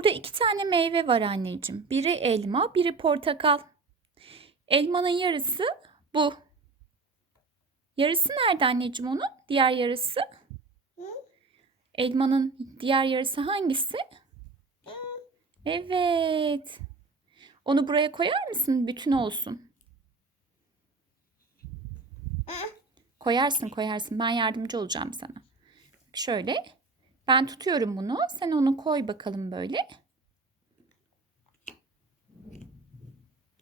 Burada iki tane meyve var anneciğim. Biri elma, biri portakal. Elmanın yarısı bu. Yarısı nerede anneciğim onun? Diğer yarısı? Elmanın diğer yarısı hangisi? Evet. Onu buraya koyar mısın? Bütün olsun. Koyarsın koyarsın. Ben yardımcı olacağım sana. Şöyle. Ben tutuyorum bunu. Sen onu koy bakalım böyle.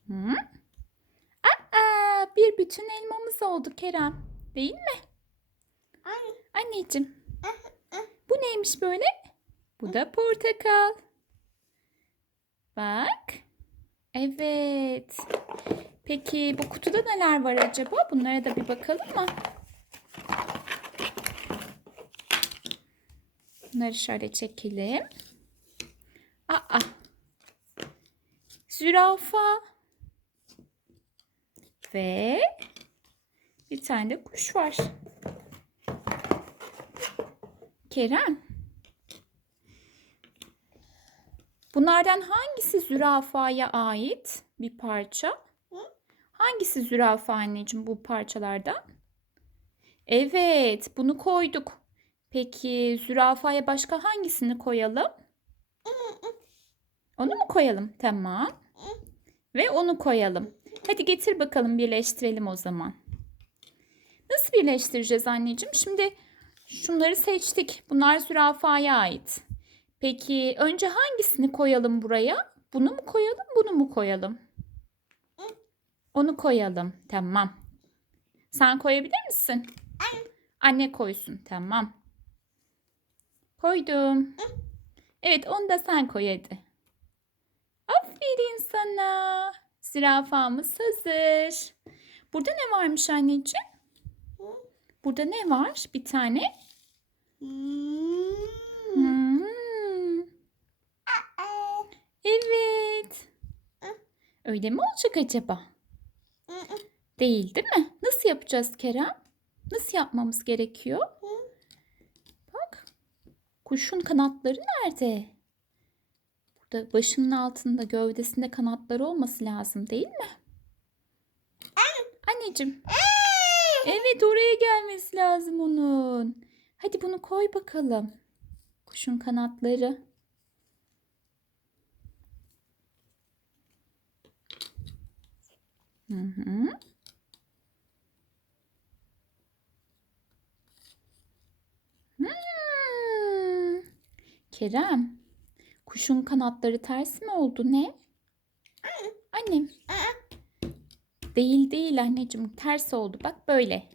Hı? Aa, bir bütün elmamız oldu Kerem. Değil mi? Anneciğim. Bu neymiş böyle? Bu da portakal. Bak. Evet. Peki bu kutuda neler var acaba? Bunlara da bir bakalım mı? Bunları şöyle çekelim. Aa. Zürafa. Ve bir tane de kuş var. Kerem. Bunlardan hangisi zürafaya ait bir parça? Hangisi zürafa anneciğim bu parçalardan? Evet, bunu koyduk. Peki zürafaya başka hangisini koyalım? Onu mu koyalım? Tamam. Ve onu koyalım. Hadi getir bakalım birleştirelim o zaman. Nasıl birleştireceğiz anneciğim? Şimdi şunları seçtik. Bunlar zürafaya ait. Peki önce hangisini koyalım buraya? Bunu mu koyalım, bunu mu koyalım? Onu koyalım. Tamam. Sen koyabilir misin? Anne koysun. Tamam. Koydum. Evet onu da sen koy hadi. Aferin sana. Zürafamız hazır. Burada ne varmış anneciğim? Burada ne var? Bir tane. Hmm. Evet. Öyle mi olacak acaba? Değil değil mi? Nasıl yapacağız Kerem? Nasıl yapmamız gerekiyor? Kuşun kanatları nerede? Burada başının altında gövdesinde kanatları olması lazım değil mi? Anneciğim. Evet oraya gelmesi lazım onun. Hadi bunu koy bakalım. Kuşun kanatları. Hı hı. Hmm. Kerem, kuşun kanatları ters mi oldu ne? Annem. Değil değil anneciğim ters oldu bak böyle.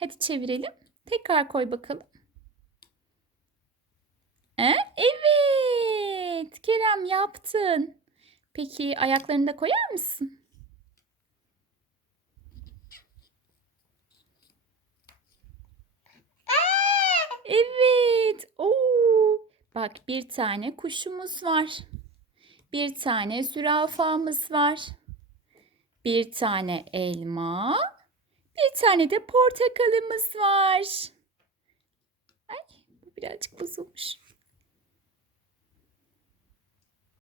Hadi çevirelim. Tekrar koy bakalım. He? Evet Kerem yaptın. Peki ayaklarını da koyar mısın? Evet. Oo. Bak bir tane kuşumuz var. Bir tane zürafamız var. Bir tane elma. Bir tane de portakalımız var. Ay bu birazcık bozulmuş.